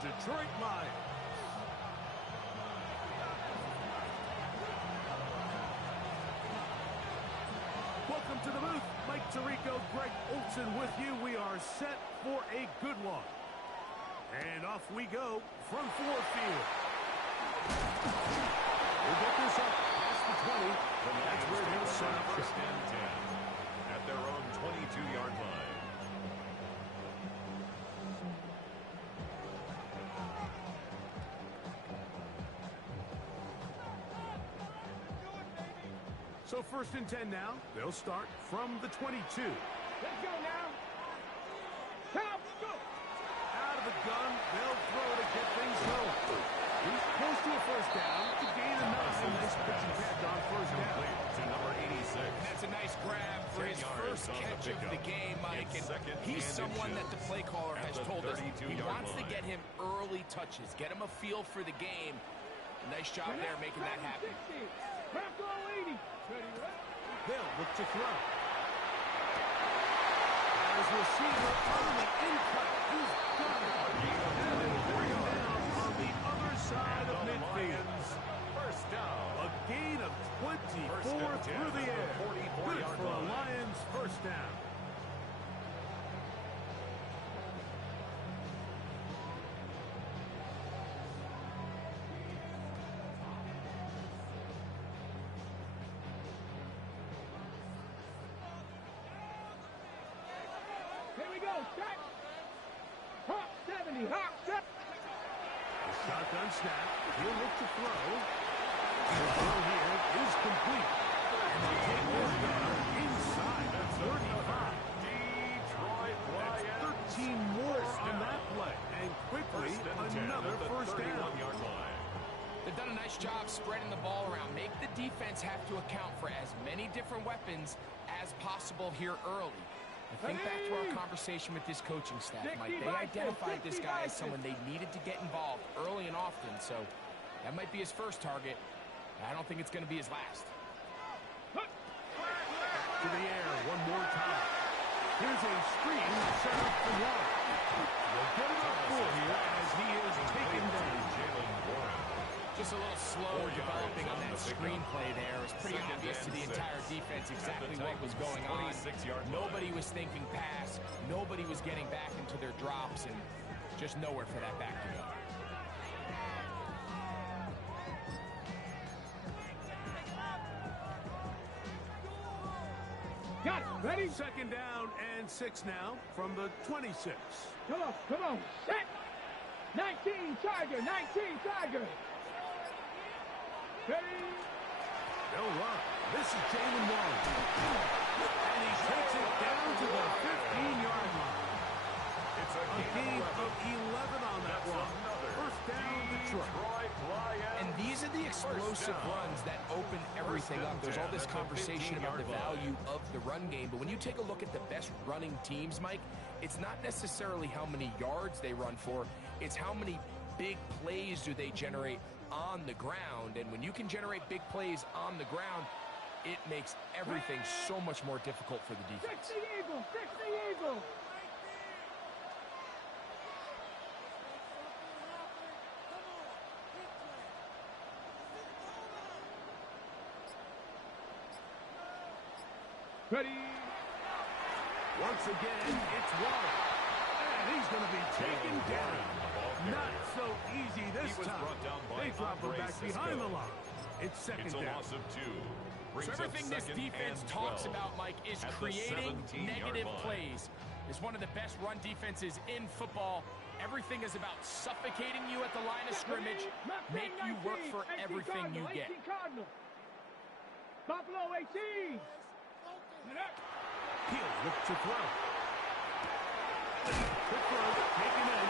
Detroit Lions. Welcome to the booth. Mike Tirico, Greg Olson with you. We are set for a good one. And off we go from Ford Field. We'll get this up past the 20. That's where they'll set up first and 10 at their own 22-yard line. So first and 10 now. They'll start from the 22. Let's go now. Come, go. Out of the gun, they'll throw to get things going. He's close to a first down. To gain a 9. Nice pitch and catch on first down. To number 86. That's a nice grab for his first catch of the game, Mike. And he's someone that the play caller has told us he wants to get him early touches, get him a feel for the game. Nice job there making that happen. They'll look to throw. As receiver on the in-cut, he's got it. And it'll bring him down on the other side of midfield. First down. A gain of 24 through the air. Good for a Lions first down. Shotgun snap. He'll look to throw. The throw here is complete. And they take this down inside the 35. Detroit Lions. That's 13 more on that play. And quickly, another first down. They've done a nice job spreading the ball around. Make the defense have to account for as many different weapons as possible here early. I think back to our conversation with this coaching staff, Mike. They identified this guy as someone they needed to get involved early and often, so that might be his first target. I don't think it's going to be his last. To the air one more time. Here's a screen set up for one. They'll get it up for here as he is taken down. Just a little slow developing on that screenplay there. It was pretty obvious to the entire defense exactly what was going on. Nobody was thinking pass. Nobody was getting back into their drops, and just nowhere for that back to go. Got it. Ready? Second down and 6 now from the 26. Come on. Set. 19, Tiger. 19, Tiger. Ready? They'll run. This is Jalen Warren. And he takes it down to the 15-yard line. It's a gain of 11 on that run. First down, Detroit. And these are the explosive runs that open everything up. There's all this conversation about the value of the run game, but when you take a look at the best running teams, Mike, it's not necessarily how many yards they run for, it's how many big plays do they generate on the ground. And when you can generate big plays on the ground, it makes everything so much more difficult for the defense. 60 Eagle, 60 Eagle. Ready? Once again, it's Warren. And he's going to be taken down. Not so easy this time. They drop him back behind the line. It's second down. It's a loss of 2. So everything this defense talks about, Mike, is creating negative plays. It's one of the best run defenses in football. Everything is about suffocating you at the line of scrimmage, make you work for everything you get. Buffalo 18. He'll look to throw. Quick throw, taken in.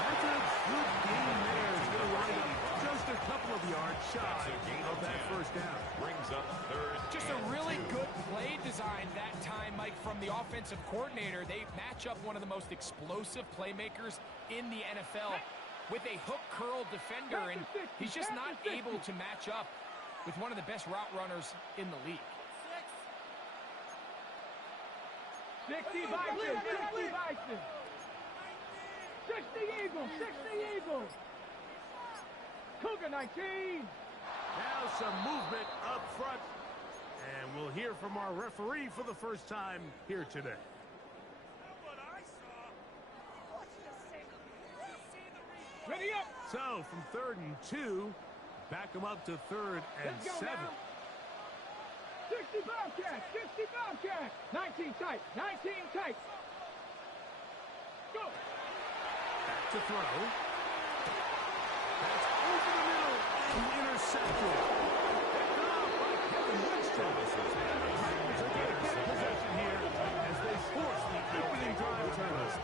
That's a good game there. It's going to wind up just a couple of yards shy of that first down. Brings up third. Just a really good play design that time, Mike, from the offensive coordinator. They match up one of the most explosive playmakers in the NFL with a hook curl defender, and he's just not able to match up with one of the best route runners in the league. 60 Bison, 60 Bison. 60 Eagle, 60 Cougar 19. Now some movement up front. And we'll hear from our referee for the first time here today. Ready up. So from 3rd and 2, back them up to 3rd and Let's go 7. now. 60 Bobcat, 60 Bobcat. 19 tight, 19 tight. Go. Back to throw. That's over the middle and intercepted. Picked off by Kevin Winston. And the Titans are going to get possession here as they force the opening drive turnover.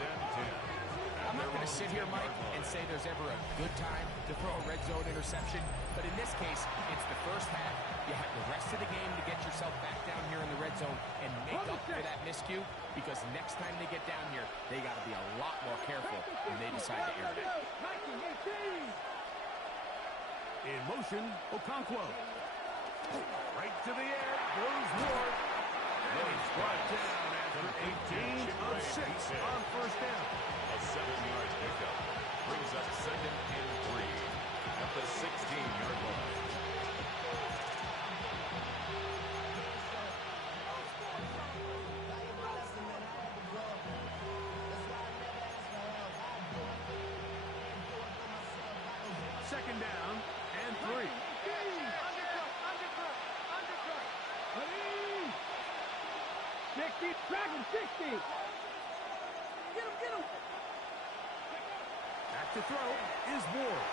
I'm not going to sit here, Mike, and say there's ever a good time to throw a red zone interception, but in this case, it's the first half. You have the rest of the game to get yourself back down here in the red zone and make up for that miscue, because next time they get down here, they got to be a lot more careful when they decide to air it out. 1918. In motion, Okonkwo. Right to the air goes Ward. And he's brought down after 18 of 6 on first down. A 7-yard pickup brings up 2nd and 3 at the 16-yard line. Second down and 3. Ready. 60, Dragon 60. Get him. Back to throw is Ward.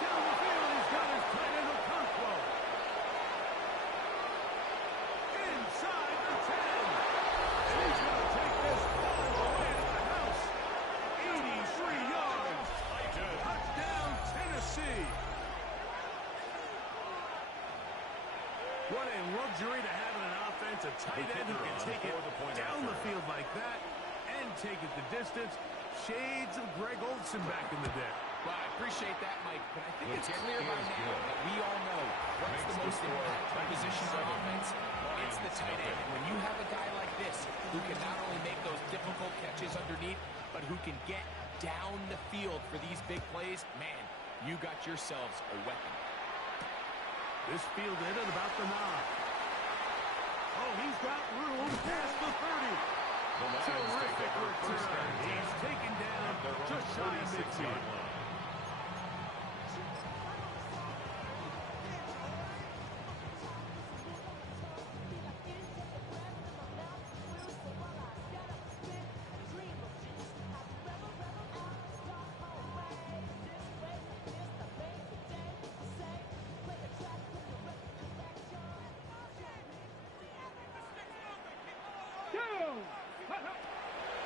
Down the field, he's got his tight end Okonkwo. Inside the 10. And he's going to take this all the way to the house. 83 yards. Touchdown, Tennessee. What a luxury to have in an offense, a tight end who can take it down the field like that and take it the distance. Shades of Greg Olsen back in the day. Well, I appreciate that, Mike, but I think it's clear by now that we all know what's the most impactful position on offense. It's the tight end. And when you have a guy like this who can not only make those difficult catches underneath, but who can get down the field for these big plays, man, you got yourselves a weapon. This fielded at about the 9. Oh, he's got room past the 30. Terrific return. He's taken down just shy of midfield.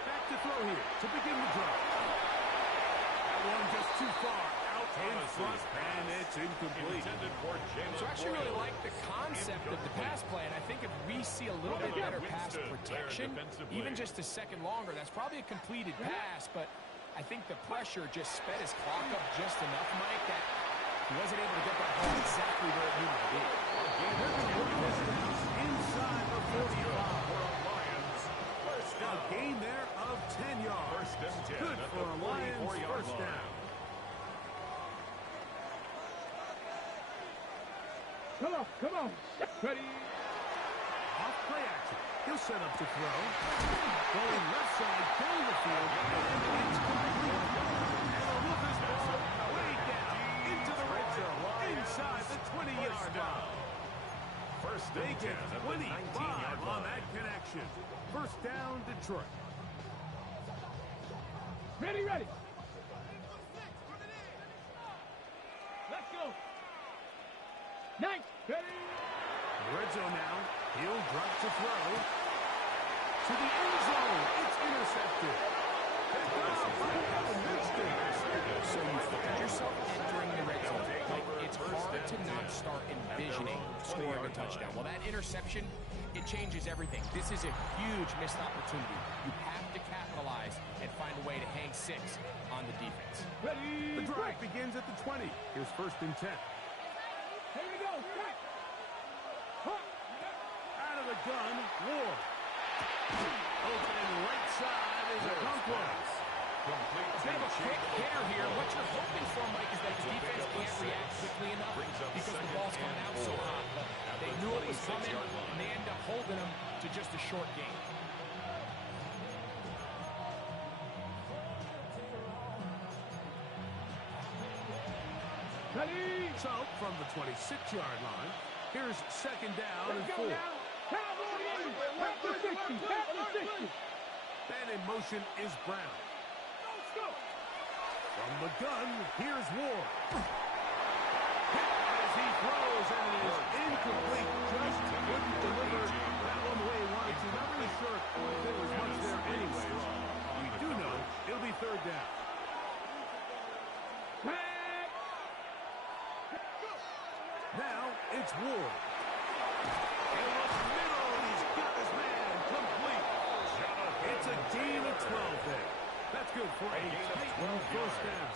Back to throw here to begin the drive. That one just too far out in front, and it's incomplete. So I actually really like the concept of the pass play, and I think if we see a little bit better pass protection, even just a second longer, that's probably a completed pass, but I think the pressure just sped his clock up just enough, Mike, that he wasn't able to get that ball exactly where it needed to be. Inside the 45. A gain there of 10 yards. Good for a Lions first down. Come on. Ready. Off play action. He'll set up to throw. Going left side down the field. And it's complete. And he'll move his ball way down into the red zone. Inside the 20-yard line. They get 25 on that connection. First down, Detroit. Ready. Let's go. Nice. Ready. Red zone now. He'll drop to throw. To the end zone. It's intercepted. Picked off by Kevin Winston. So you find yourself entering the red zone. Like, it's hard to not start envisioning scoring a touchdown. Well, that interception, it changes everything. This is a huge missed opportunity. You have to capitalize and find a way to hang 6 on the defense. Ready. The drive begins at the 20. Here's 1st and 10. Here we go. Out of the gun, Ward. Open right side is Okonkwo. Complete A bit of a quick hitter here. What you're hoping for, Mike, is that the defense can't react quickly enough because the ball's coming out so hot. But they knew it was coming, and they end up holding them to just a short game. Ready? So, from the 26-yard line, here's second down and Let's go 4. now. Cowboys, back to 60, back to 60. Man in motion is Brown. Let's go. From the gun, here's Ward. Hit as he throws, and it is incomplete. Just couldn't deliver that one the way he wanted to. Not really sure if there was much there anyways. We do know it'll be third down. Back. Now it's Ward. In the middle, he's got his man complete. It's a gain of 12 there. That's good for a Titan first down.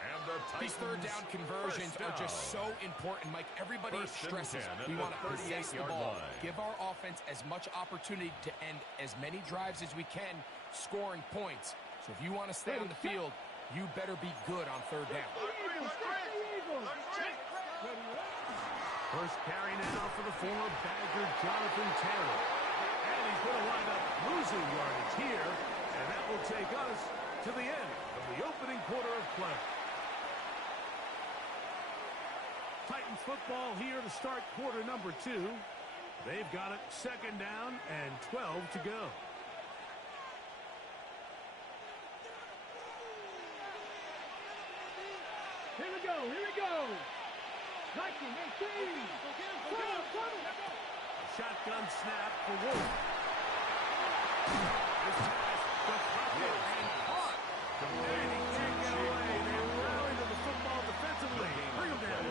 And the These third down conversions are just so important, Mike. Everybody stresses we want to possess the ball. Give our offense as much opportunity to end as many drives as we can, scoring points. So if you want to stay on the field, you better be good on third down. First carry now for the former Badger Jonathan Taylor. And he's going to wind up losing yardage here. And that will take us to the end of the opening quarter of play. Titans football here to start quarter number 2. They've got it second down and 12 to go. Here we go, here we go. 19, 18. Shotgun snap for Wolf. This pass deflected and caught. And he can't get away. They rally to the football defensively. Bring him down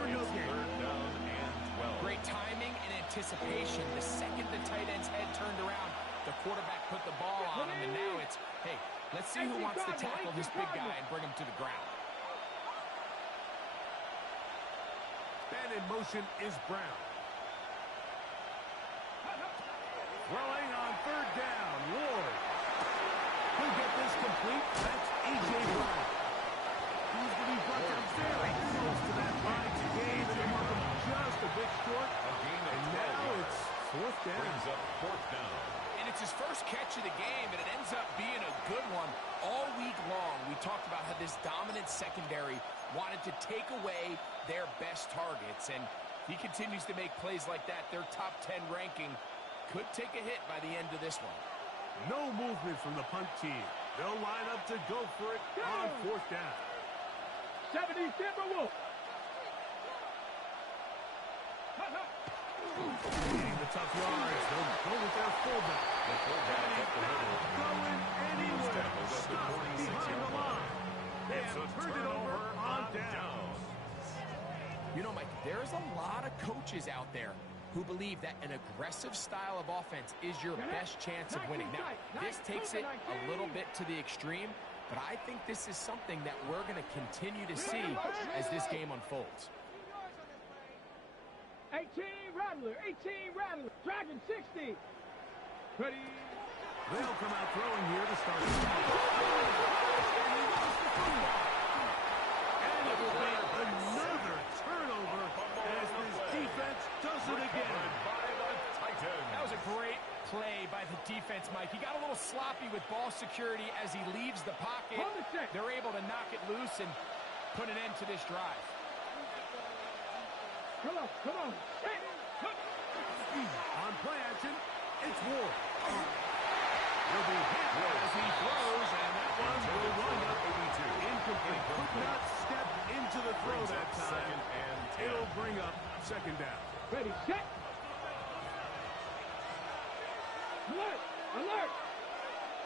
for no gain. third down and 12. Great timing and anticipation. The second the tight end's head turned around, the quarterback put the ball on him, and now it's, hey, let's see who wants to tackle this big guy and bring him to the ground. Man in motion is Brown. Throwing on third down, Ward. He'll get this complete. That's A.J. Brown. He's going to be brought down very close to that line to gain, and they're marking just a bit short. And now it's fourth down. Brings up fourth down. And it's his first catch of the game, and it ends up being a good one. All week long, we talked about how this dominant secondary wanted to take away their best targets. And if he continues to make plays like that, their top 10 ranking could take a hit by the end of this one. No movement from the punt team. They'll line up to go for it on fourth down. 70 Timberwolves. Beating the tough yards. They'll go with their fullback. The fullback up the middle. Going anywhere. Tackled at the Stuck 46 behind the line. They It's have a turned it over on down. You know, Mike, there's a lot of coaches out there who believe that an aggressive style of offense is your best chance of winning. Now, this takes it a little bit to the extreme, but I think this is something that we're going to continue to see as this game unfolds. 18 Rattler, 18 Rattler, Dragon 60. Ready? They'll come out throwing here to start. And it will be another turnover as this defense does it again. That was a great play by the defense, Mike. He got a little sloppy with ball security as he leaves the pocket. They're able to knock it loose and put an end to this drive. Come on, come on. On play action, it's Ward. He'll be hit as he throws, and that one will wind up incomplete. Could not step into the throw that time. It'll bring up second down. Ready, set. Alert, alert.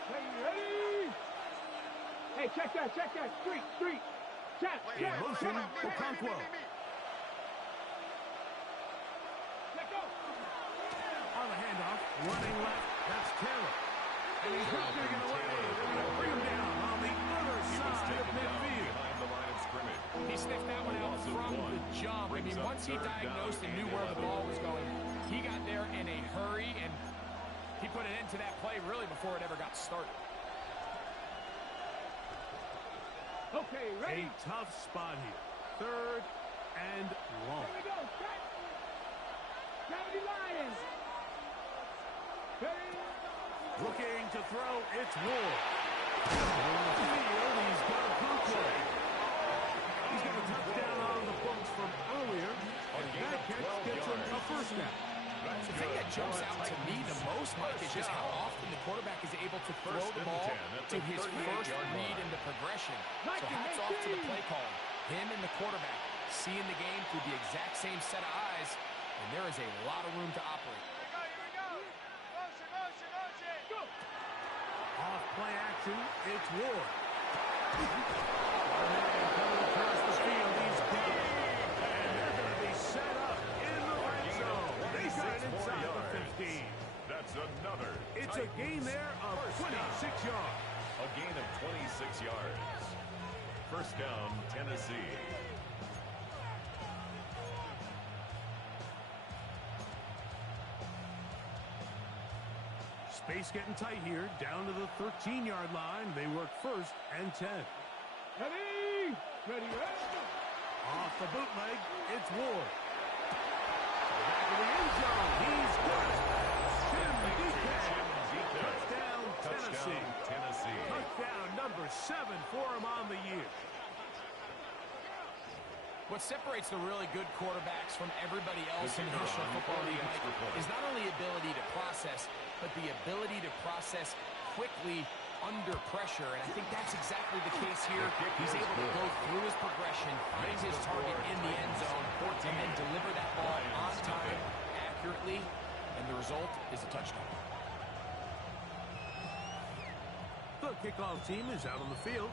Ready. Hey, check that. Street. Check. In motion for Conquo. Let go. On the handoff, running left, that's Taylor. And he's not going to get away. They're going to bring him down on the other side of midfield. Behind the line of scrimmage. He sniffed that one out from the jump. I mean, once he diagnosed and knew where the ball was going, he got there in a hurry, and he put an end to that play really before it ever got started. Okay, ready? A tough spot here. Third and long. Here we go. Set. Gravity Lions. Ready? Looking to throw. It's Ward. On the field, he's got a blue play. He's got a touchdown on the books from earlier. And that catch gets him a first down. The thing that jumps out to me the most, Mike, is just how often the quarterback is able to throw the ball to his first read in the progression. So hats off to the play call. Him and the quarterback seeing the game through the exact same set of eyes, and there is a lot of room to operate. Here we go. Motion. Go. Off play action, it's Ward. Coming across the field, he's got it. And they're going to be set up in the red zone. They got it inside the 15. That's another. It's a gain there of 26 yards. A gain of 26 yards. First down, Tennessee. Space getting tight here, down to the 13-yard line. They work first and 10. Ready. Off the bootleg, it's Ward. Back of the end zone, he's got it. Touchdown, Tennessee. Touchdown number 7 for him on the year. What separates the really good quarterbacks from everybody else in the National Football League, Mike, is not only ability to process, but the ability to process quickly under pressure. And I think that's exactly the case here. He's able to go through his progression, find his target in the end zone, and then deliver that ball on time, accurately, and the result is a touchdown. The kickoff team is out on the field,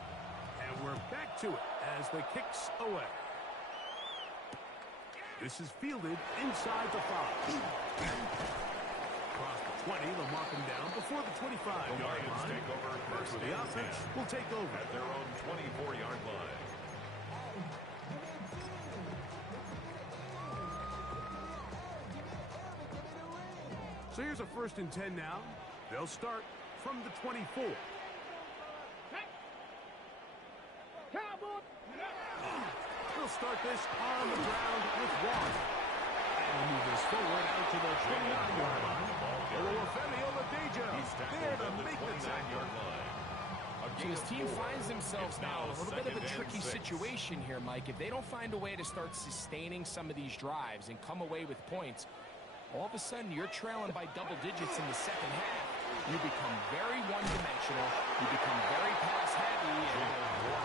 and we're back to it as the kick's away. This is fielded inside the 5. Across the 20, they'll mark him down before the 25-yard line. Take over first. The offense will take over at their own 24-yard line. So here's a first and 10 now. They'll start from the 24. Cowboy. They'll start this on the ground with Watt. And we'll move this forward out to the 29-yard line. There to make the tackle. So his team finds themselves now in a little bit of a tricky situation here, Mike. If they don't find a way to start sustaining some of these drives and come away with points, all of a sudden you're trailing by double digits in the second half. You become very one-dimensional. You become very pass-heavy, and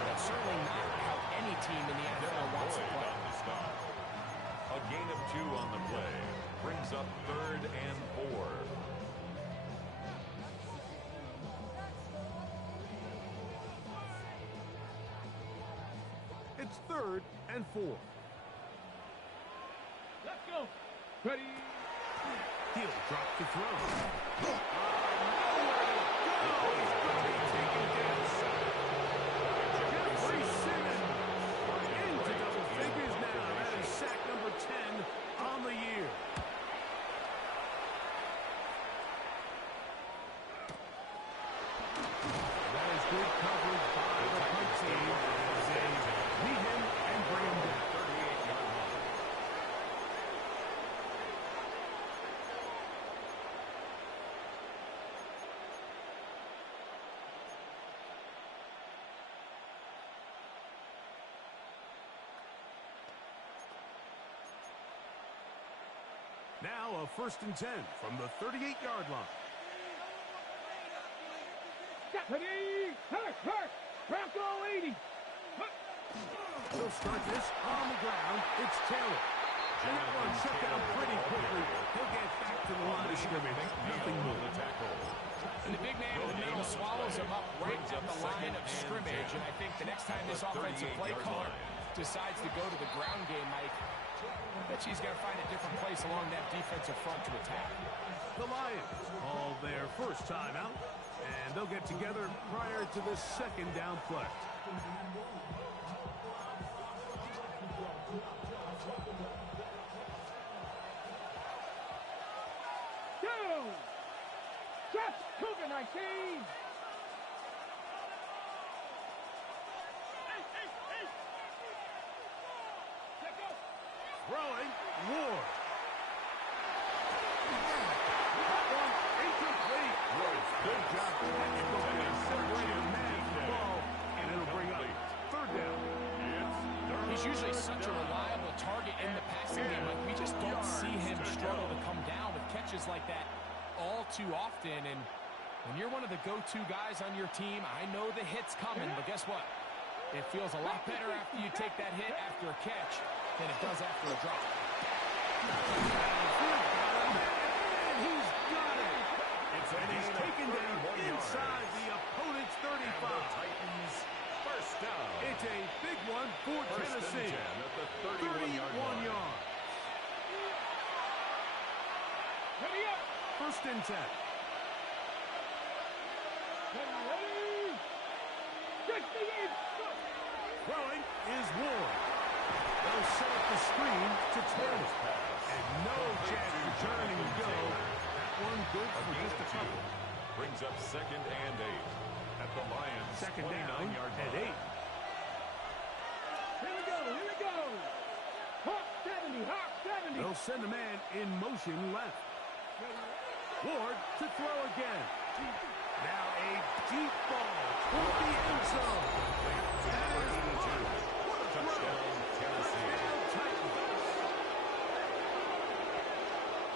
that's certainly not how any team in the NFL wants to play. A gain of 2 on the play brings up 3rd and 4. It's 3rd and 4. Let's go. Ready. He'll drop the throw. Into double figures now. That is sack number 10 on the year. That is good coverage by the punt team as they meet him and bring him down. 38-yard line. Now a first and 10 from the 38-yard line. Ready. Hurt. Bronco 80. He'll start this on the ground. It's Taylor. And that one shut down pretty quickly. He'll get back to the line of scrimmage. Nothing more. And the big man in the middle swallows him up right at the line of scrimmage. And I think the next time this offensive play caller decides to go to the ground game, Mike, I bet she's going to find a different place along that defensive front to attack. The Lions call their first timeout, and they'll get together prior to the second down play. Down. Just Cougar 19. Throwing, Ward. That one incomplete. Good job. Separated man from the ball, and it'll bring up third down. He's usually such a reliable target in the passing game. Like, we just don't see him struggle to come down with catches like that all too often. And when you're one of the go-to guys on your team, I know the hit's coming, but guess what? It feels a lot better after you take that hit after a catch than it does after a drop. And he's got it. And he's taken down inside the opponent's 35. Titans first down. It's a big one for Tennessee. 31 yards. Ready up. First and 10. Ready. 68. Throwing is Ward. They'll set up the screen to Taylor. And no chance for turning to go. That one good for just a couple. Brings up second and 8 at the Lions. Second down 29-yard at line. 8. Here we go. Here we go. Hawk 70. Hawk 70. They'll send a man in motion left. Ward to throw again. Now a deep ball toward the end zone. That is Touchdown, Tennessee.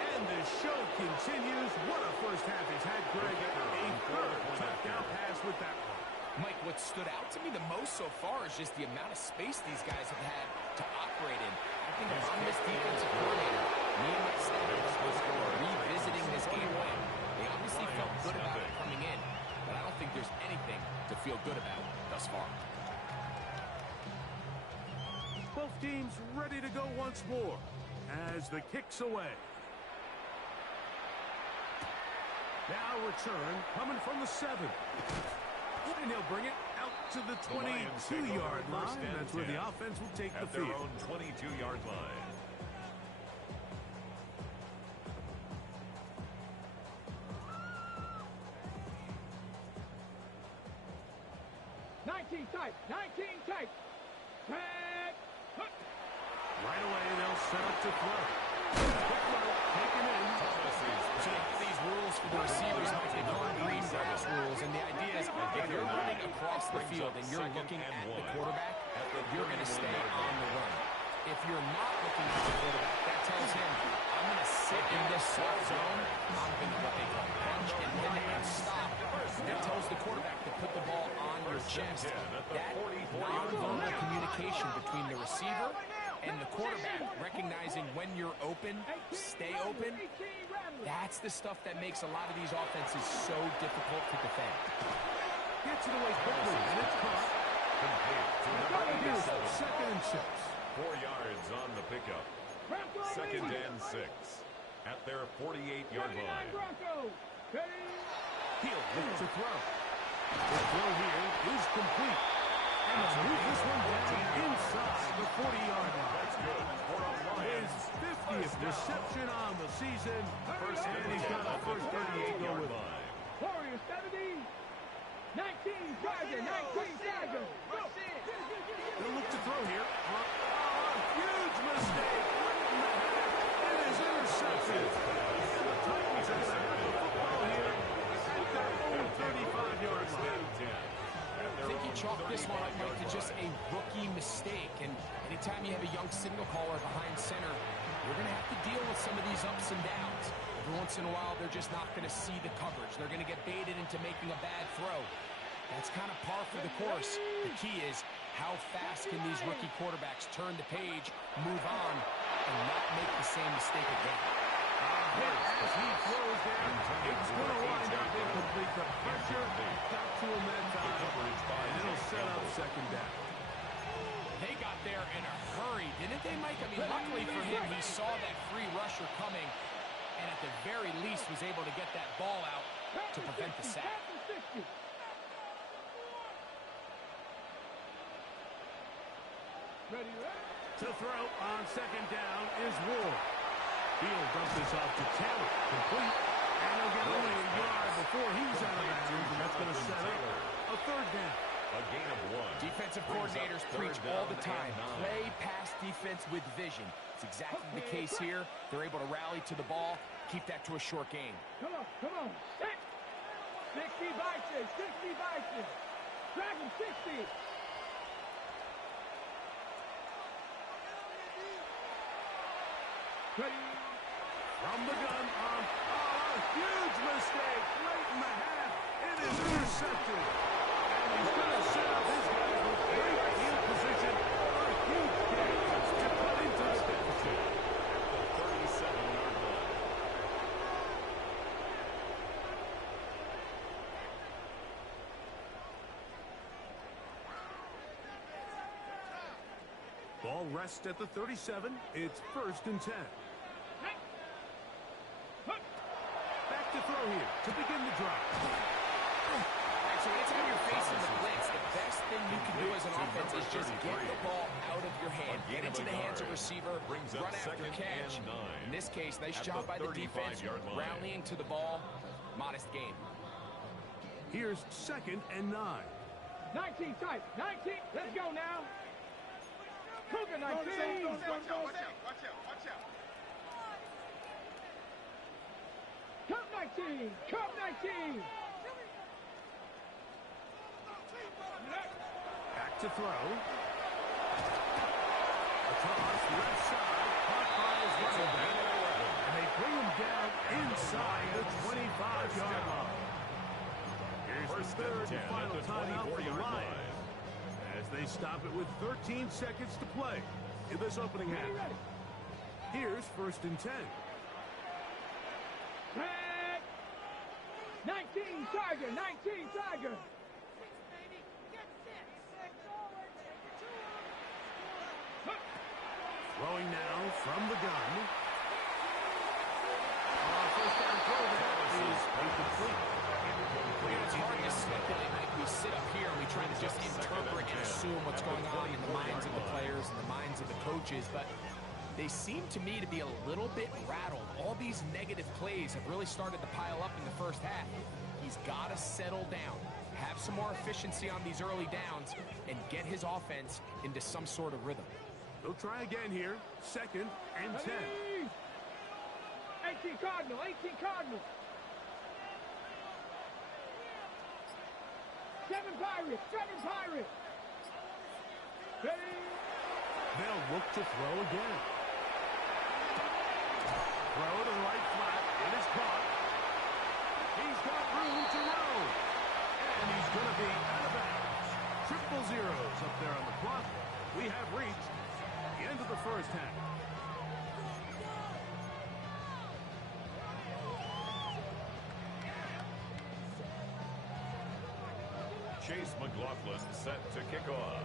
And the show continues. What a first half he's had, Greg. A third touchdown pass with that one. Mike, what stood out to me the most so far is just the amount of space these guys have had to operate in. I think if I'm this defensive coordinator, me and my staff was revisiting this game plan. They obviously felt good about it coming in, but I don't think there's anything to feel good about thus far. Both teams ready to go once more as the kick's away. Now return coming from the 7. And he'll bring it out to the 22-yard line. That's where the offense will take the field. At their own 22-yard line. Tight. 19 tight. Tag. Right away, they'll set up to throw. Taken in. So these rules for the receivers, Mike, they call them green grass rules, and the idea is if you're running across the field and you're looking at the quarterback, you're going to stay on the run. If you're not looking at the quarterback, that tells him, I'm going to sit in this soft zone, I'm going to what they call punch and pivot and stop. That tells the quarterback to put the ball on your chest. That non-verbal communication between the receiver and the quarterback, recognizing when you're open, stay open, that's the stuff that makes a lot of these offenses so difficult to defend. Gets it away quickly, and it's caught. Here's second and 6. 4 yards on the pickup. Second and 6 at their 48-yard line. He'll look to throw. The throw here is complete. And they'll move this one down inside the 40-yard line. That's good for a His Lions 50th reception on the season. And he's got a first down to go with it. Warrior 70. 19 Tiger. 19 Tiger. They'll look to throw here. Huge mistake. It is intercepted. And the Titans are going to have the football here at their own 35-yard line. I think he chalked this one up, Mike, to just a rookie mistake. And anytime you have a young signal caller behind center, you're going to have to deal with some of these ups and downs. Every once in a while, they're just not going to see the coverage. They're going to get baited into making a bad throw. That's kind of par for the course. The key is how fast can these rookie quarterbacks turn the page, move on, and not make the same mistake again. As he throws down, it's going to wind up incomplete. The pressure got to him that time, and it'll set up second down. They got there in a hurry, didn't they, Mike? I mean, luckily for him, he saw that free rusher coming, and at the very least was able to get that ball out to prevent the sack. To throw on second down is Ward. He'll dump this off to Taylor. Complete. And he'll get only a yard before he's out of bounds, and that's going to set up a third down. A gain of 1. Defensive Brings up coordinators third preach all the down time, and 9. play pass defense with vision. It's exactly the case here. They're able to rally to the ball, keep that to a short game. Come on, come on. 60 vices, 60 vices. Drag him 60. Ready. From the gun on. Oh, a huge mistake late in the half. It is intercepted. And he's going to set up his guys with great field position. A huge gain to cut into the deficit. At the 37-yard line. Ball rests at the 37. It's 1st and 10. Back to throw here to begin the drive. All right, so anytime you're facing the blitz, the best thing you can do as an offense is just get the ball out of your hand. Get into the hands of receiver, run after catch. In this case, nice job by the defense, rallying to the ball. Modest game. Here's 2nd and 9. 19 tight, 19. Let's go now. Cougar 19. Watch out. Cup 19. Cup 19. Back to throw. Across left side. Caught by his running back. And they bring him down inside the 25-yard line. Here's the 3rd and final timeout for the Lions, as they stop it with 13 seconds to play in this opening half. Here's 1st and 10. 19 Tiger, 19 Tiger. Throwing now from the gun. First down throw there is incomplete. It's hard to speculate, Mike. We sit up here and we try to just interpret and assume what's going on in the minds of the players and the minds of the coaches, but they seem to me to be a little bit rattled. All these negative plays have really started to pile up in the first half. He's got to settle down, have some more efficiency on these early downs, and get his offense into some sort of rhythm. They'll try again here. 2nd and 10. 18 Cardinal, 18 Cardinal. 7 Pirates, 7 Pirates. Ready. They'll look to throw again. Throw to the right flat. It is caught. He's got room to roam. And he's going to be out of bounds. Triple zeros up there on the clock. We have reached the end of the first half. Chase McLaughlin set to kick off.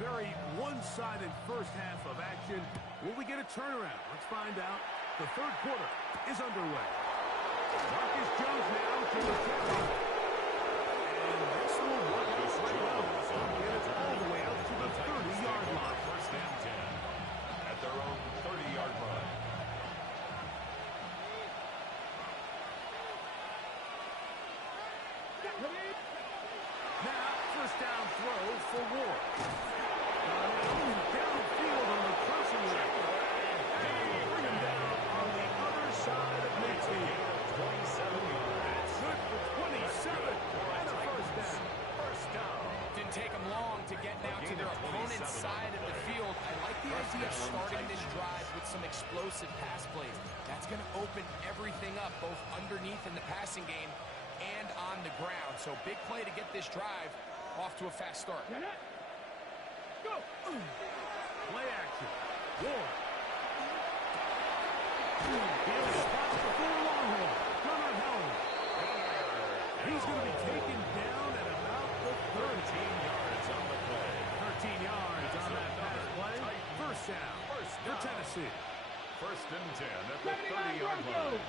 Very one-sided first half of action. Will we get a turnaround? Let's find out. The 3rd quarter is underway. Marcus Jones now to the 10. And this will work this well. Get it all the way out to the 30-yard line. 1st and 10 at their own 30-yard line. Now, 1st down throw for Ward. Downfield on the crossing route. And bring him down on the other side of midfield. 27 yards. Good for 27 and a 1st down. First down. Didn't take them long to get now to their opponent's side of the field. I like the idea of starting this drive with some explosive pass plays. That's going to open everything up, both underneath in the passing game and on the ground. So big play to get this drive off to a fast start. Go. Play action. Ward. He'll spot the full Longhorn. Gunnar Helm. He's going to be taken down at about the 13 yards on the play. 13 yards on that pass play. First down for Tennessee. 1st and 10 at the 30-yard line.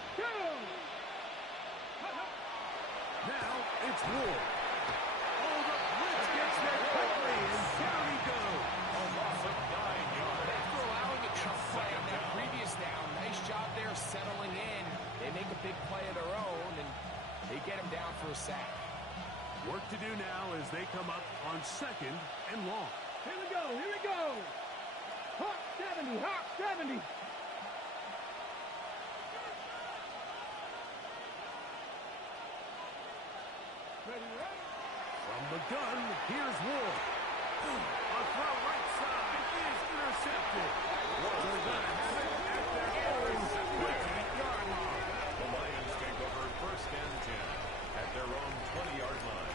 Now it's Ward. Oh, the blitz gets there quickly, and there he goes. A loss of 9 yards. After allowing a chunk play on that previous down, nice job there settling in. They make a big play of their own, and they get him down for a sack. Work to do now as as they come up on 2nd and long. Here we go, here we go. Hawk 70, Hawk 70. Ready, ready. From the gun, here's Ward. A throw right side is intercepted. They're going to have it at their own 20-yard line. The Lions take over 1st and 10 at their own 20-yard line.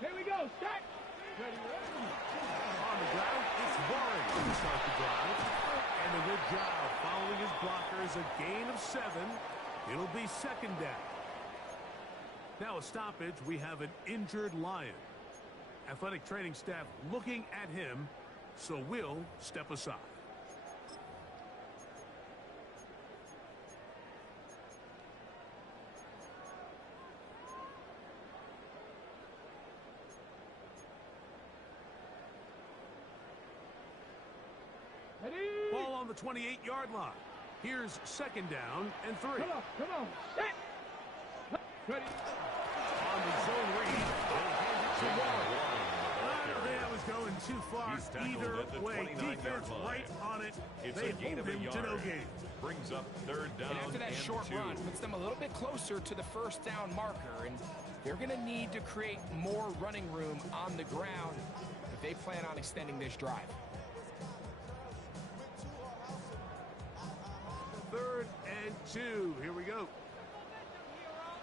Here we go, set. Ready, ready. On the ground, it's Warren to start the drive. And a good job following his blockers. A gain of 7. It'll be 2nd down. Now a stoppage. We have an injured Lion. Athletic training staff looking at him, so we'll step aside. Ready. Ball on the 28-yard line. Here's 2nd down and 3. Come on, set. Ready. On the zone read, they'll hand it to Warren. I don't think that was going too far He's tackled either at the way. 29-yard Defense line. right on it. It's They a gain hold of a him to no yard. gain. Brings up 3rd down And after that short 2. run, puts them a little bit closer to the 1st down marker, and they're going to need to create more running room on the ground if they plan on extending this drive. 3rd and 2. Here we go.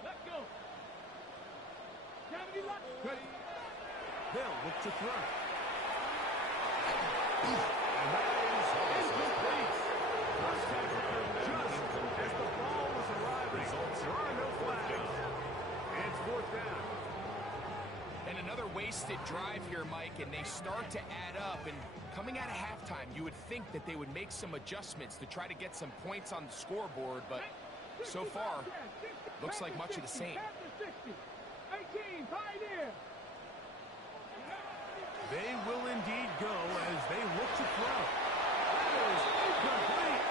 Let's go. 70 left. Ready. They'll look to throw. And that is incomplete. First tackle just as the ball was arriving. There are no flags. It's 4th down. And another wasted drive here, Mike, and they start to add up. And coming out of halftime, you would think that they would make some adjustments to try to get some points on the scoreboard, but so far, looks like much of the same. 18, Pioneer. They will indeed go as they look to throw. That is incomplete.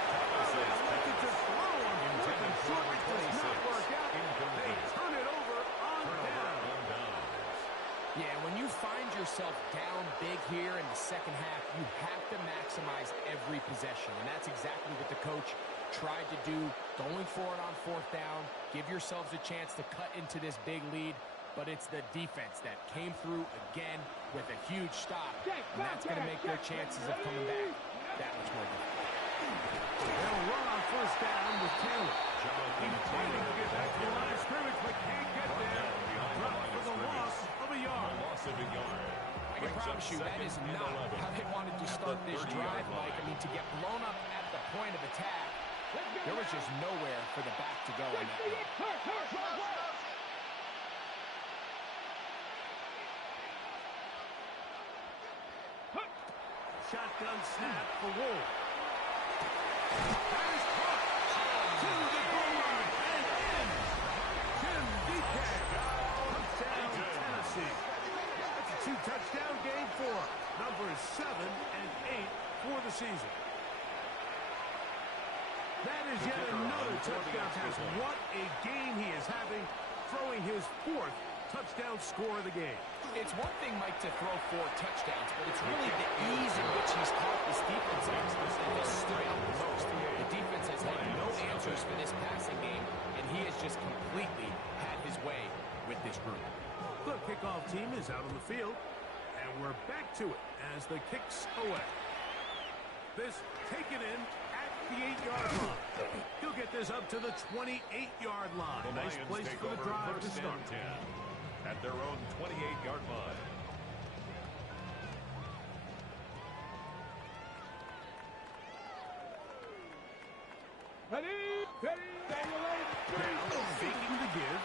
They elected to throw on 4th and short. It does not work out. They turn it over on down. Yeah, when you find yourself down big here in the 2nd half, you have to maximize every possession, and that's exactly what the coach tried to do, going for it on 4th down. Give yourselves a chance to cut into this big lead, but it's the defense that came through again with a huge stop, and that's going to make their chances of coming back that much more difficult. They'll run on 1st down with Taylor. He's fighting to get back to the line of scrimmage, but can't get there. Drop for the loss of a yard. I can promise you that is not how they wanted to start this drive, Mike. I mean, to get blown up at the point of attack, there was just nowhere for the back to go on that one. Shotgun snap for Wolf. That is caught. To the goal line and in. Jim Deacon. Touchdown, Tennessee. That's a 2-touchdown game for numbers 7 and 8 for the season. That is yet another touchdown pass. What a game he is having, throwing his 4th touchdown score of the game. It's one thing, Mike, to throw 4 touchdowns, but it's really the ease in which he's caught this defense that has stood out the most. The defense has had no answers for this passing game, and he has just completely had his way with this group. The kickoff team is out on the field, and we're back to it as the kicks away. This taken in at the 8-yard line. He'll get this up to the 28-yard line. The Nice Lions place take for the over drive to 1st start. and 10 at their own 28-yard line. Ready, ready, Now, faking the give.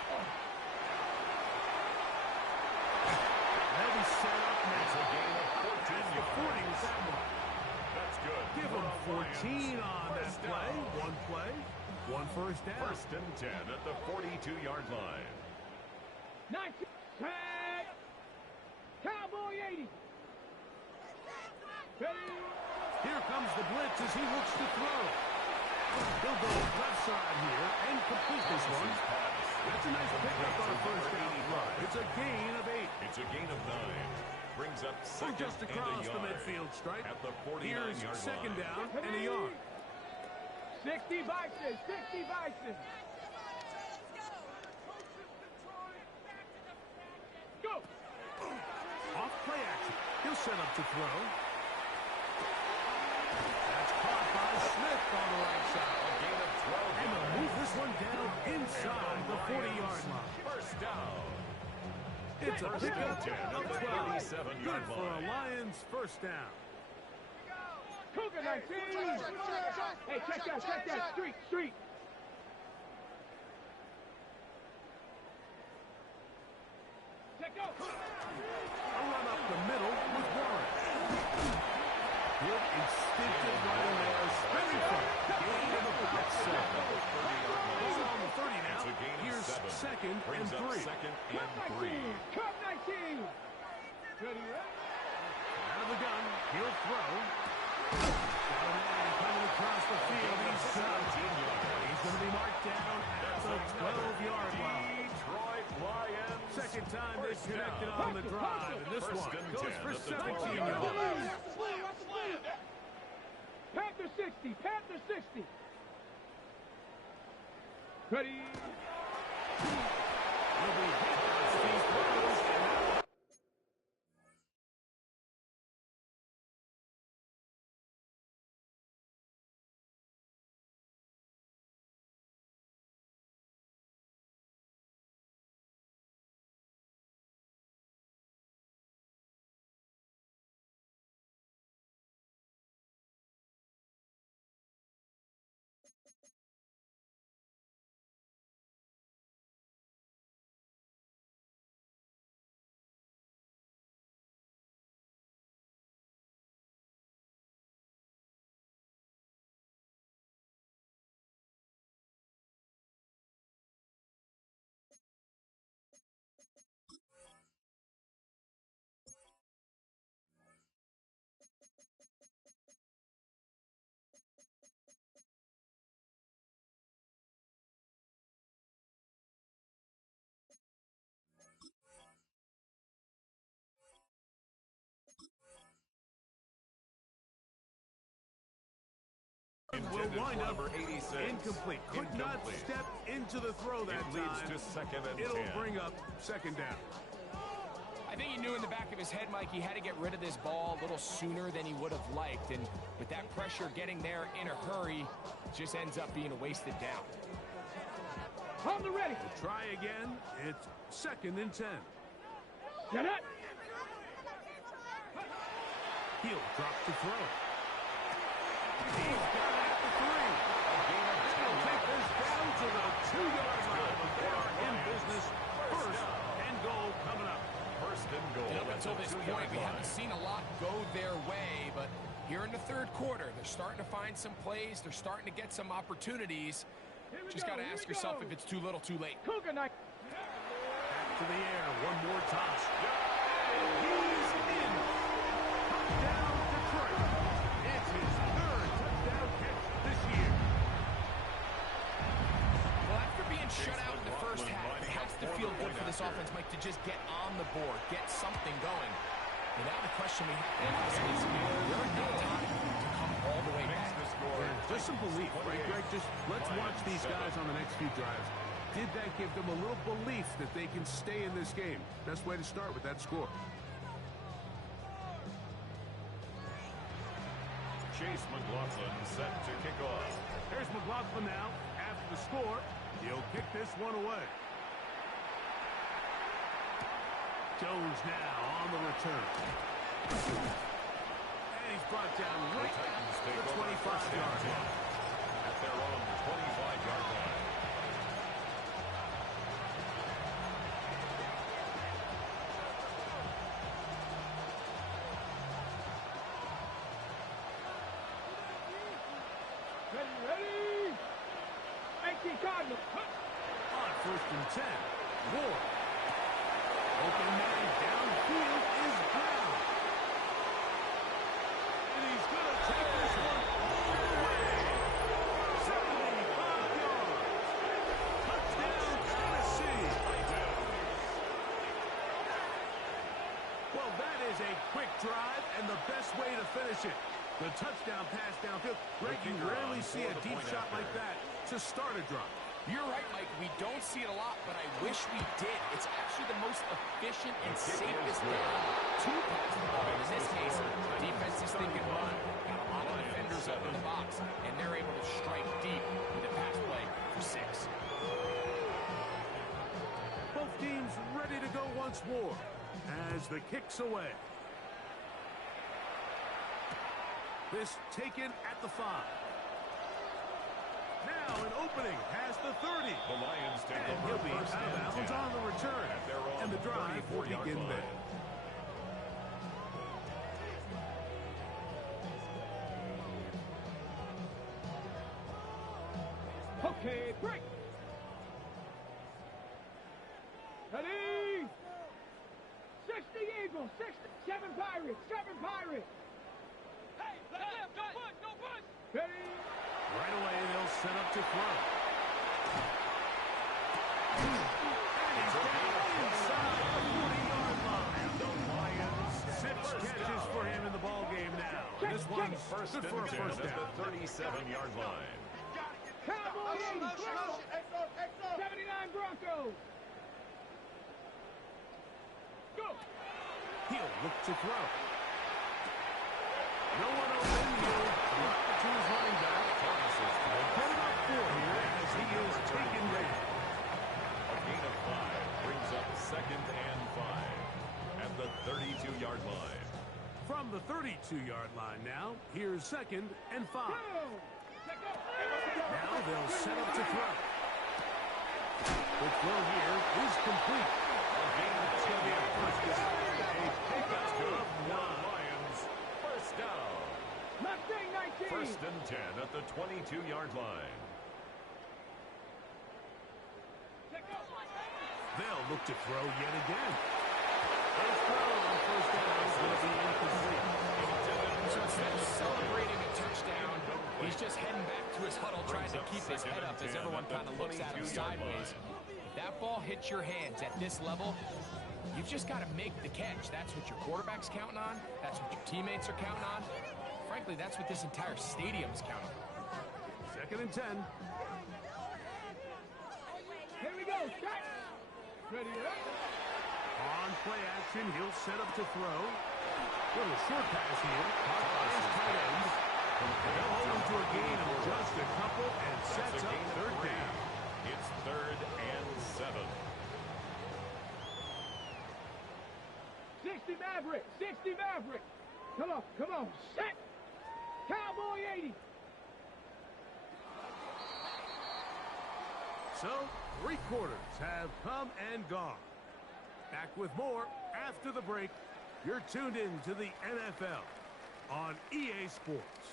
They'll be set up now. It's a gain of 14 The 40 was that one. That's good. Give them 14 on that play. One play, one 1st down. 1st and 10 at the 42-yard line. 19, tag, Cowboy 80. he looks to throw. He'll go left side here and complete this one. That's a nice pickup on a first down run. It's a gain of 8. It's a gain of 9. Brings up second Just across the midfield stripe. at the 49-yard Here's line. second down and a yard. 60 Bison, 60 Bison. Go. Off play action. He'll set up to throw. That's caught by Smith on the right side. A gain of 12 And they'll yards. move this one down inside the 40-yard line. First down. It's a pickup of 12. 37-yard Good for a line. Lions first down. Cougar 19. Hey, check that. Street. Check out. A run up the middle with Warren. Good instinctive running there. Spinning front. Gain of about 7. Ball on the 30 now. It's a gain of Here's 7. second and Brings up 3. second and 3. Cup 19. Ready? Out of the gun. He'll throw. Got a man coming across the field. He's going to be marked down at the 12-yard line. Detroit Lions. Second time they've First connected down. on the drive. And this First one and goes 10 for at the 17 12-yard yards. line. Panther 60. Panther 60. Ready? He'll be hit as he throws. Will wind up number 86. incomplete. Could not step into the throw that It leads time. to second and 10. It'll bring up second down. I think he knew in the back of his head, Mike, he had to get rid of this ball a little sooner than he would have liked. And with that pressure getting there in a hurry, it just ends up being a wasted down. On the ready. Try again. It's second and 10. Get it. He'll drop to throw. He's got it at the 3. He'll take this down to the 2-yard line. They are in business. First and goal coming up. First and goal. And up at until the this 2-yard point, we line. haven't seen a lot go their way, but here in the third quarter, they're starting to find some plays. They're starting to get some opportunities. Just got to ask yourself if it's too little, too late. Cougar 19. Back to the air. One more toss. He's in. Touchdown, Detroit. It's his third touchdown catch this year. Well, after being shut out in the first half, it has to feel good for this offense, Mike, to just get on the board, get something going. And now the question we have to ask is, where in no time to come all the way back? Just some belief, right, Greg? Just let's watch these guys on the next few drives. Did that give them a little belief that they can stay in this game? Best way to start with that score. Chase McLaughlin set to kick off. Here's McLaughlin now. After the score, he'll kick this one away. Jones now on the return. And he's brought down right at the 25-yard line. At their own 25-yard line. Ready? 18 Cardinals. On first and 10. Ward. Open man downfield is Brown. And he's going to take this one all the quick drive and the best way to finish it. The touchdown pass downfield. Greg, you rarely see a deep shot like that to start a drive. You're right, Mike. We don't see it a lot, but I wish we did. It's actually the most efficient and safest down to pass the ball. In this case, the defense is thinking run. Got a lot of defenders up in the box, and they're able to strike deep with a pass play for 6. Both teams ready to go once more as the kick's away. This taken at the 5. Now an opening past the 30. The Lions take And over he'll be first out of and bounds 10. on the return. At their own And the drive will 34-yard begin line. there. Okay, break. Ready? 60 Eagles, 7 Pirates, 7 Pirates. Hey, left, no push. Ready? Right away, they'll set up to throw. And he's down inside the 40-yard line. And the Lions 6 catches for him in the ball game now. This one's first good and for a 10 first at down. the 37-yard line. Cowboy 80, throw. 79 Broncos. Go. He'll look to throw. No one open. He'll drop it to his running back. They'll put him up 4 here as he is taken down. A gain of 5 brings up 2nd and 5 at the 32-yard line. From the 32-yard line now, here's 2nd and 5. Now they'll set up to throw. The throw here is complete. It's going to be a first down. A pickup of 9. Lions first down. Mustang 19. First and 10 at the 22-yard line. They'll look to throw yet again. First throw on first down is going to be incomplete. So instead of celebrating a touchdown, he's just heading back to his huddle trying to keep his head up as everyone kind of looks at him sideways. If that ball hits your hands at this level, you've just got to make the catch. That's what your quarterback's counting on. That's what your teammates are counting on. Frankly, that's what this entire stadium's counting on. 2nd and 10. Here we go. Shot. Ready, On play action, he'll set up to throw. Little short pass here. Caught by his tight end. They'll hold him to a gain of just a couple and sets up 3rd down. It's 3rd and 7. 60 Maverick, 60 Maverick. Come on, set. Cowboy 80. So, 3 quarters have come and gone. Back with more after the break. You're tuned in to the NFL on EA Sports.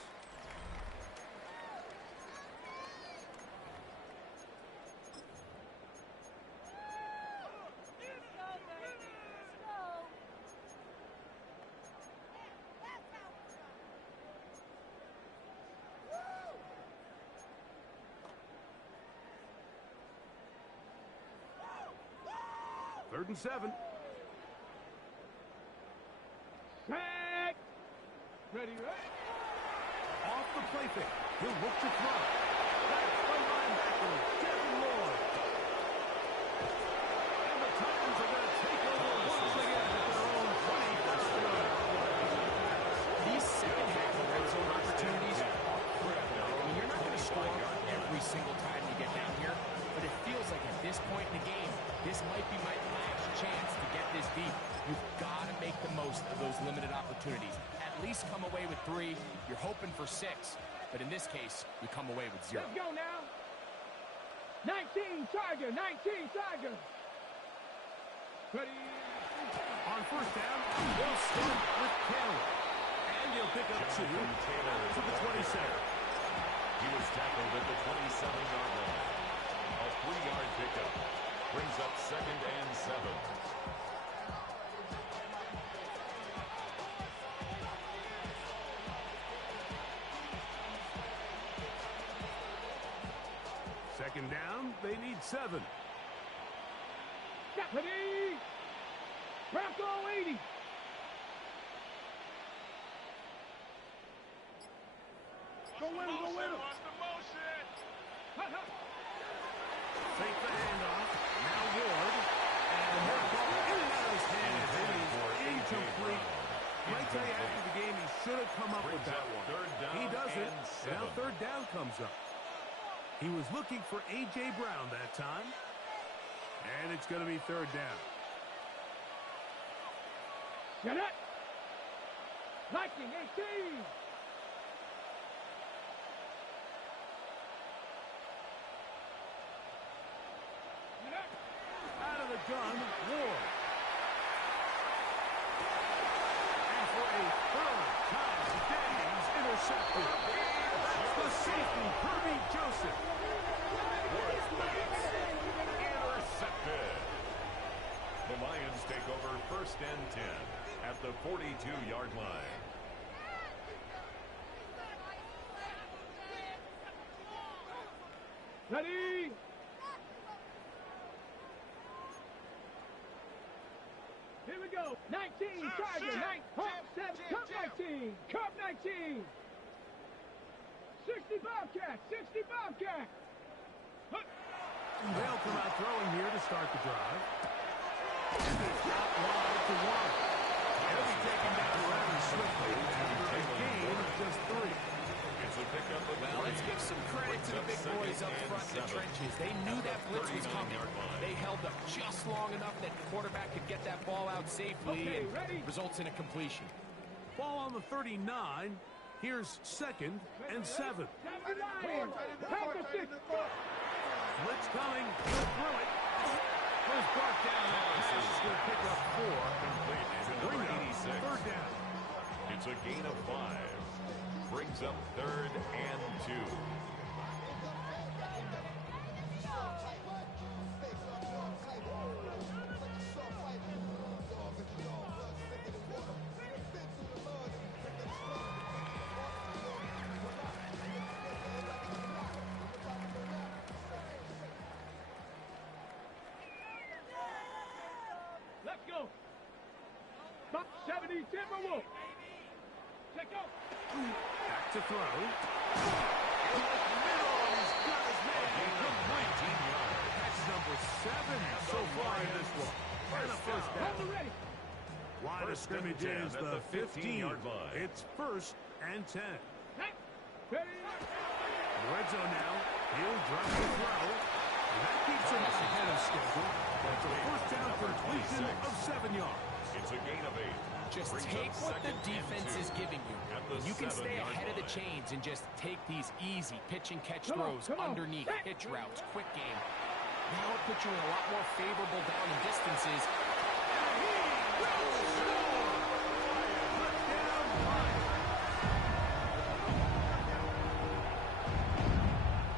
Third and 7. Set. Ready, Off the play fake. He'll look to throw. That's the linebacker, Devin Lloyd. And the Titans are going to take over once again at their own 20. These second-half red zone opportunities are critical. I mean, you're not going to score every single time you get down here, but it feels like at this point in the game, this might be my last chance to get this deep. You've got to make the most of those limited opportunities. At least come away with 3. You're hoping for 6, but in this case, you come away with 0. Let's go now. 19 Tiger, 19 Tiger. Ready. On first down, they'll start with Taylor. And he'll pick up 2 to the 27. He was tackled at the 27-yard line. A 3-yard pickup brings up 2nd and 7. Second down, they need 7. Ready. Bronco 80. Go win him, go win him. Fake the handoff. Now Ward. And that ball in and out of his hands. It is incomplete. Might tell you after the game he should have come up with that one. He doesn't. Now third down comes up. He was looking for A.J. Brown that time. And it's going to be third down. Get it. Liking 18. Out of the gun, Ward. And for a third time today, he's intercepted. That's the safety, Herbie Joseph. Intercepted. The Lions take over first and 10 at the 42-yard line. Ready. Here we go. 19, Tiger, 9, Hawk, 7, Cup 19, Cup 19. 60 Bobcat, 60 Bobcat. They'll come out throwing here to start the drive. And it's out wide to one. He'll be taken down rather swiftly after a gain of just 3. It's a pickup of Well, let's give some credit to the big boys up front in the trenches. They knew that blitz was coming. They held up just long enough that the quarterback could get that ball out safely Okay, and ready? results in a completion. Ball on the 39. Here's 2nd and 7. 79. Help us, 6. Blitz coming. He'll throw it. Goes brought down. That pass is going to pick up 4. Bring up 3rd down. It's a gain of 5. Brings up 3rd and 2. Let's go. Buck 70 Timberwolf. Check out. Back to throw. In the middle, and he's got his man. Complete. That's number 7 so far in this one. And a first down. Hold it ready. Line of scrimmage is the 15. It's 1st and 10. Hey. Ready. Red zone now. He'll drop the throw. And that keeps him ahead of schedule. That's a first down completion of 7 yards. It's a gain of 8. Just Brings take up what the 2nd and defense 2 is giving you. at the You can stay 7-yard ahead of the line. chains and just take these easy pitch and catch Come on, throws come on. underneath, Set. hitch routes, quick game. Now it puts you in a lot more favorable down and distances.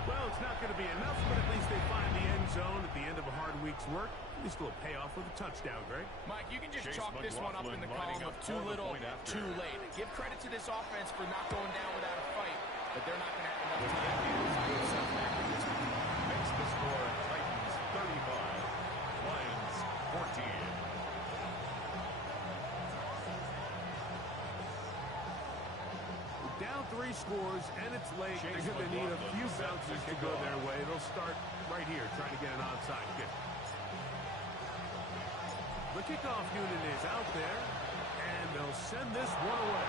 Well, it's not going to be enough, but at least they find the end zone at the end of a hard week's work. At least a little payoff with a touchdown, Greg. Mike, you can just Chase chalk this one up in the McLaughlin column of lining too up for the little, point after. too late. Give credit to this offense for not going down without a fight, but they're not going to have enough time to find themselves back in this one. Makes the score Titans 35, Lions 14. Down 3 scores, and it's late. Chase They're going to need a McLaughlin few sets bounces the to go kickoff. their way. They'll start right here, trying to get an onside kick. The kickoff unit is out there, and they'll send this one away.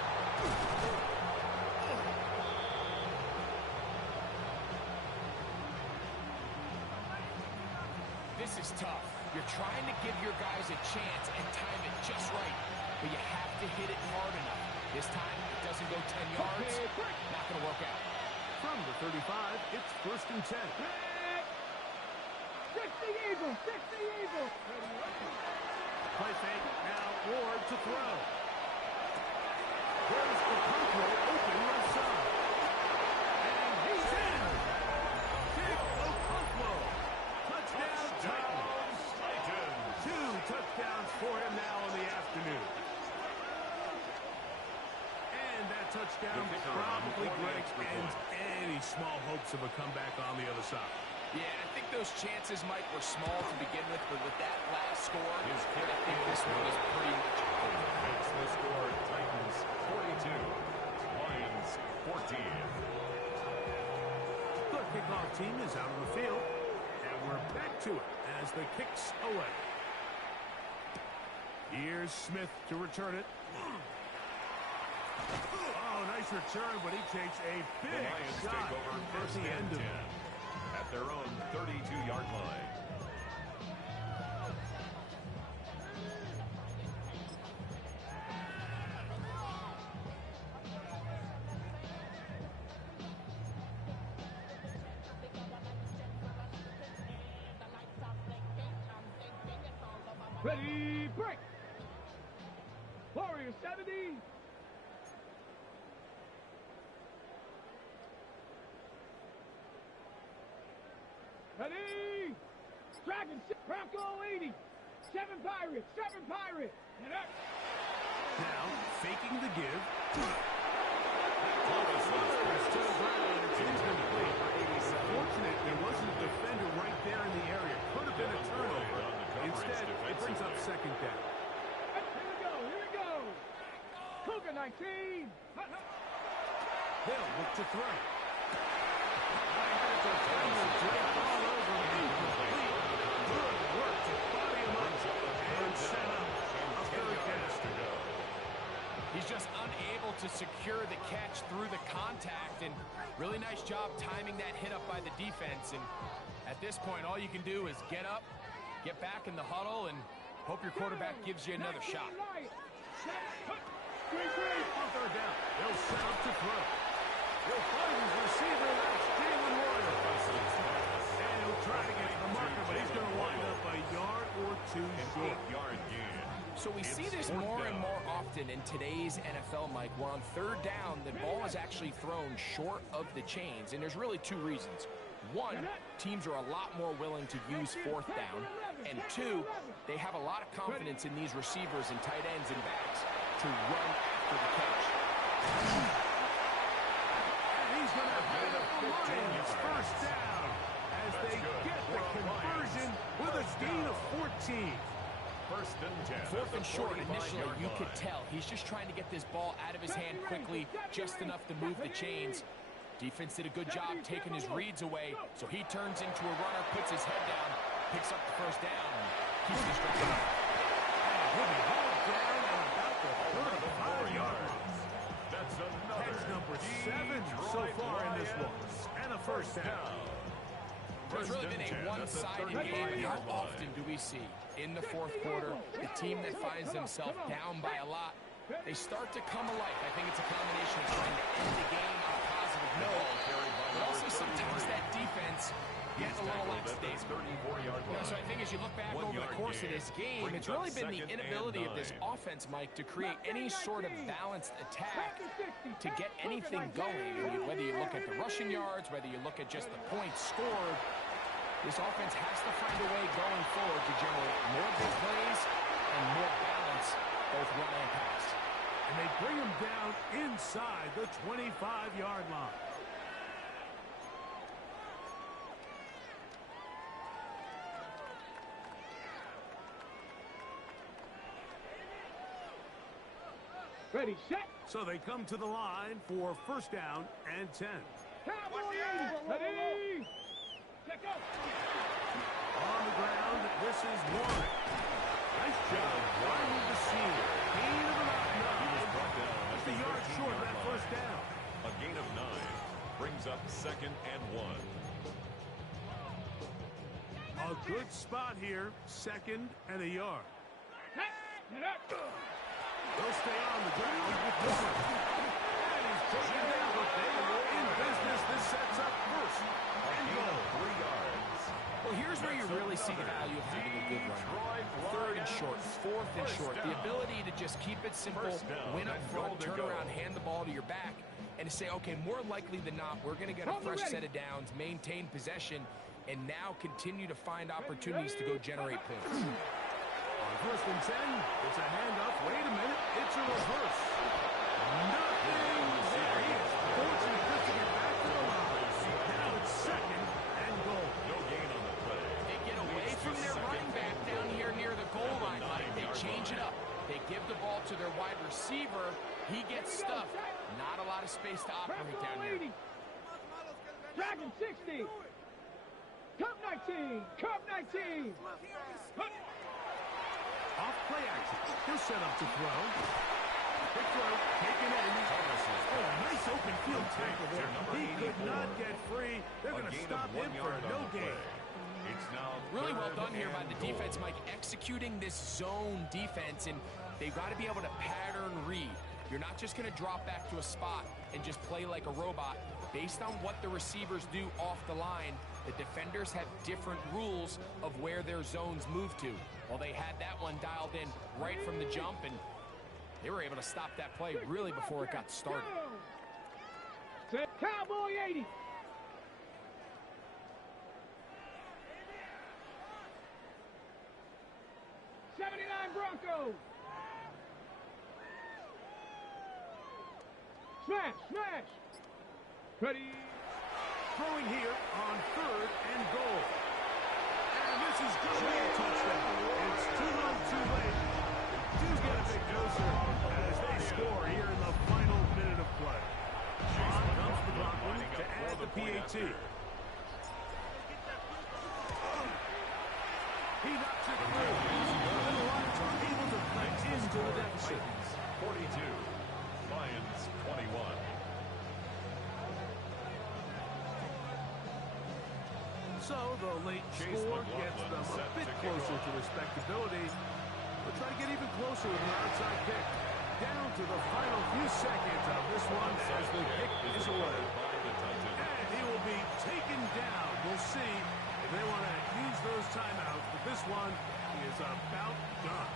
This is tough. You're trying to give your guys a chance and time it just right, but you have to hit it hard enough. This time, it doesn't go 10 yards. Not going to work out. From the 35, it's 1st and 10. 60 Eagles, 60 Eagles. Play fake, now Ward to throw. There's the control open left side. And he's in. Kick Okonkwo. Touchdown Titans. 2 touchdowns for him now in the afternoon. And that touchdown The kicker probably, on 40 Greg, extra ends points. any small hopes of a comeback on the other side. Yeah, I think those chances, Mike, were small to begin with, but with that last score, His I kick think this one is pretty much over. Makes the score Titans 42, Lions 14. kickoff team is out on the field. And we're back to it as the kick's away. Here's Smith to return it. Oh, nice return, but he takes a big shot take over at first the end and of 10 it. at their own 32-yard line. Ready, break. Warrior 70. Ready. Dragon, Bronco 80. 7 Pirates, 7 Pirates. And up. Now, faking the give. Fortunate there wasn't a defender right there in the area. Could have been a turnover. Instead, it brings up second down. Here we go. Cougar 19. They'll look to throw. All over incomplete. Good work to body him up and set up a third down. He's just unable to secure the catch through the contact, and really nice job timing that hit up by the defense. And at this point, all you can do is get up, get back in the huddle, and hope your quarterback gives you another shot. On third down, they'll set up to throw. He'll find his receiver, that's Jalen Royal. And he'll try to get the marker, but he's going to wind up a yard or two short. 8-yard gain. So we see this more and more often in today's NFL, Mike, where on third down, the ball is actually thrown short of the chains, and there's really two reasons. One, teams are a lot more willing to use fourth down, and two, they have a lot of confidence in these receivers and tight ends and backs to run after the catch. And he's going to have the Lions first down as they get the conversion with a gain of 14. First and 10. Fourth and short, initially, you could tell he's just trying to get this ball out of his hand quickly, just enough to move the chains. Defense did a good job taking his reads away, so he turns into a runner, puts his head down, picks up the first down, and keeps this drive going. He'll be hauled down at about the 35-yard line. That's another. That's number 7 so far in this one. And a first down. It's really been a one-sided game, and how often do we see in the fourth quarter the team that finds themselves down by a lot, they start to come alive. I think it's a combination of trying to end the game on a positive note, but also sometimes that defense gets a little lackadaisical. So I think as you look back over the course of this game, it's really been the inability of this offense, Mike, to create any sort of balanced attack to get anything going. I mean, whether you look at the rushing yards, whether you look at just the points scored, this offense has to find a way going forward to generate more big plays and more balance, both run and pass. And they bring him down inside the 25-yard line. Ready, set. So they come to the line for first down and 10. Cowboy 80. Ready. Check out. On the ground, this is Warren. Nice job running with the seam. Gain of about 9. He was brought down at Just the a yard short of that 13-yard first line. down. A gain of 9 brings up second and 1. A good spot here, second and a yard. They'll stay on the ground with Warren. And he's taken down, but they are in business. This sets up first and goal. 3 yards. Well, here's where you really see the value of having a good run. Third and short, fourth and short. The ability to just keep it simple, win up front, turn around, hand the ball to your back, and to say, okay, more likely than not, we're going to get a fresh set of downs, maintain possession, and now continue to find opportunities to go generate points. On first and 10, it's a handoff. Wait a minute, it's a reverse. Nothing there. He is fortunate just to get back to the line. Now it's second and goal. No gain on the play. They get away from their running back down here near the goal line. They change it up. They give the ball to their wide receiver. He gets stuffed. Not a lot of space to operate down here. Second 60. Cup 19. Cup 19. Off play action. He'll set up to throw. Quick throw, taken in. Oh, nice open field tackle there. He could not get free. They're going to stop him for no gain. It's now Really well done here by the defense, Mike, executing this zone defense, and they've got to be able to pattern read. You're not just going to drop back to a spot and just play like a robot. Based on what the receivers do off the line, the defenders have different rules of where their zones move to. Well, they had that one dialed in right from the jump, and they were able to stop that play really before it got started. Cowboy 80. Broncos. Smash, smash. Ready. Throwing here on 3rd and goal. And this is going to be a touchdown. It's too little too late. Do get a bit closer as they score here in the final minute of play. On comes the Broncos to add the PAT. He knocks it through. The Lions are able to play into the deficit. 42, Lions 21. So the late score gets them a bit closer to respectability. They'll try to get even closer with an onside kick. Down to the final few seconds of this one as the kick is away. And he will be taken down. We'll see if they want to use those timeouts, but this one is about done.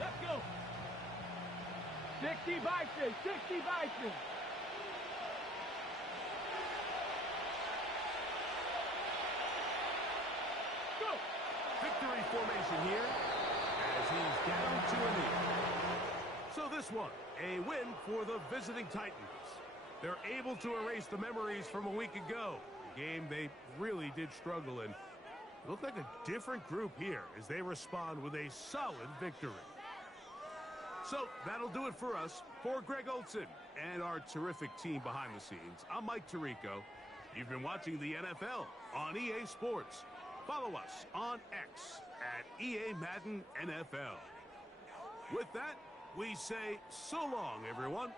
Let's go. 60 Bison, 60 Bison. Go. Victory formation here as he's down to a knee. So this one, a win for the visiting Titans. They're able to erase the memories from a week ago. A game they really did struggle in. Look like a different group here as they respond with a solid victory. So that'll do it for us. For Greg Olson and our terrific team behind the scenes, I'm Mike Tirico. You've been watching the NFL on EA Sports. Follow us on X at EA Madden NFL. With that, we say so long, everyone.